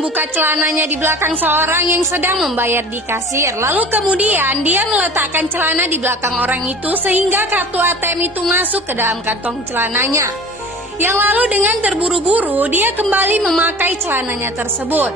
membuka celananya di belakang seorang yang sedang membayar di kasir. Lalu kemudian dia meletakkan celana di belakang orang itu sehingga kartu ATM itu masuk ke dalam kantong celananya. Yang lalu dengan terburu-buru dia kembali memakai celananya tersebut.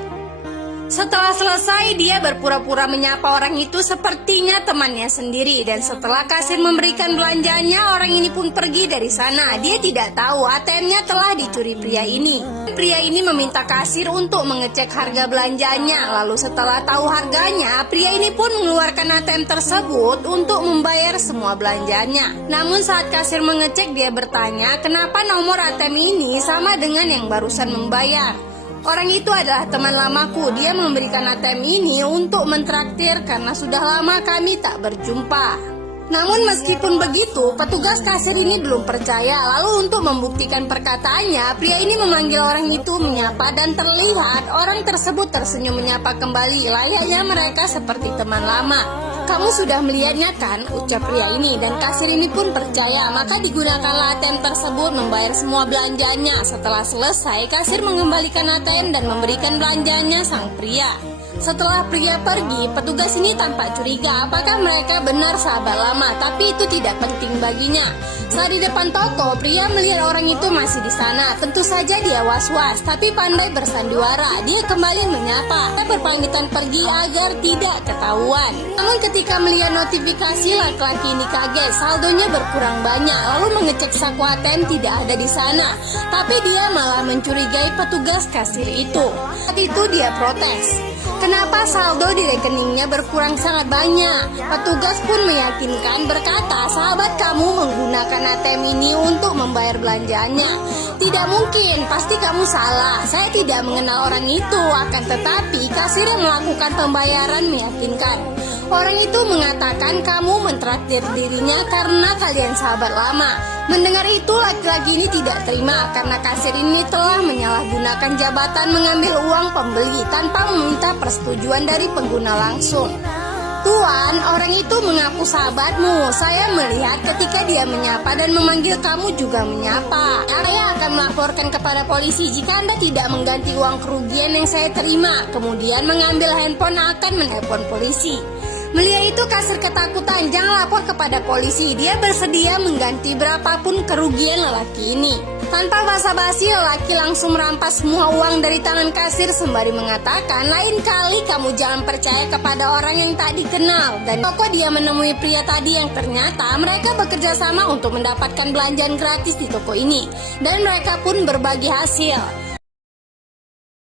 Setelah selesai, dia berpura-pura menyapa orang itu sepertinya temannya sendiri. Dan setelah kasir memberikan belanjanya, orang ini pun pergi dari sana. Dia tidak tahu ATM-nya telah dicuri pria ini. Pria ini meminta kasir untuk mengecek harga belanjanya. Lalu setelah tahu harganya, pria ini pun mengeluarkan ATM tersebut untuk membayar semua belanjanya. Namun saat kasir mengecek, dia bertanya, kenapa nomor ATM ini sama dengan yang barusan membayar? Orang itu adalah teman lamaku. Dia memberikan ATM ini untuk mentraktir karena sudah lama kami tak berjumpa. Namun meskipun begitu, petugas kasir ini belum percaya. Lalu untuk membuktikan perkataannya, pria ini memanggil orang itu menyapa dan terlihat orang tersebut tersenyum menyapa kembali. Layaknya mereka seperti teman lama. Kamu sudah melihatnya kan, ucap pria ini, dan kasir ini pun percaya. Maka digunakanlah ATM tersebut membayar semua belanjanya. Setelah selesai, kasir mengembalikan ATM dan memberikan belanjanya sang pria. Setelah pria pergi, petugas ini tampak curiga apakah mereka benar sahabat lama, tapi itu tidak penting baginya. Saat di depan toko, pria melihat orang itu masih di sana. Tentu saja dia was-was, tapi pandai bersandiwara. Dia kembali menyapa, dia berpamitan pergi agar tidak ketahuan. Namun ketika melihat notifikasi, laki-laki ini kaget. Saldonya berkurang banyak, lalu mengecek saku ATM tidak ada di sana. Tapi dia malah mencurigai petugas kasir itu. Saat itu dia protes. Kenapa saldo di rekeningnya berkurang sangat banyak? Petugas pun meyakinkan berkata, sahabat kamu menggunakan ATM ini untuk membayar belanjanya. Tidak mungkin, pasti kamu salah. Saya tidak mengenal orang itu, akan tetapi kasir yang melakukan pembayaran meyakinkan. Orang itu mengatakan kamu mentraktir dirinya karena kalian sahabat lama. Mendengar itu, laki-laki ini tidak terima karena kasir ini telah menyalahgunakan jabatan mengambil uang pembeli tanpa meminta persetujuan dari pengguna langsung. Tuan, orang itu mengaku sahabatmu. Saya melihat ketika dia menyapa dan memanggil kamu juga menyapa. Saya akan melaporkan kepada polisi jika Anda tidak mengganti uang kerugian yang saya terima. Kemudian mengambil handphone akan menelpon polisi. Melihat itu kasir ketakutan, jangan lapor kepada polisi. Dia bersedia mengganti berapapun kerugian lelaki ini. Tanpa basa-basi, lelaki langsung merampas semua uang dari tangan kasir sembari mengatakan, lain kali kamu jangan percaya kepada orang yang tak dikenal. Dan toko dia menemui pria tadi yang ternyata mereka bekerja sama untuk mendapatkan belanjaan gratis di toko ini. Dan mereka pun berbagi hasil.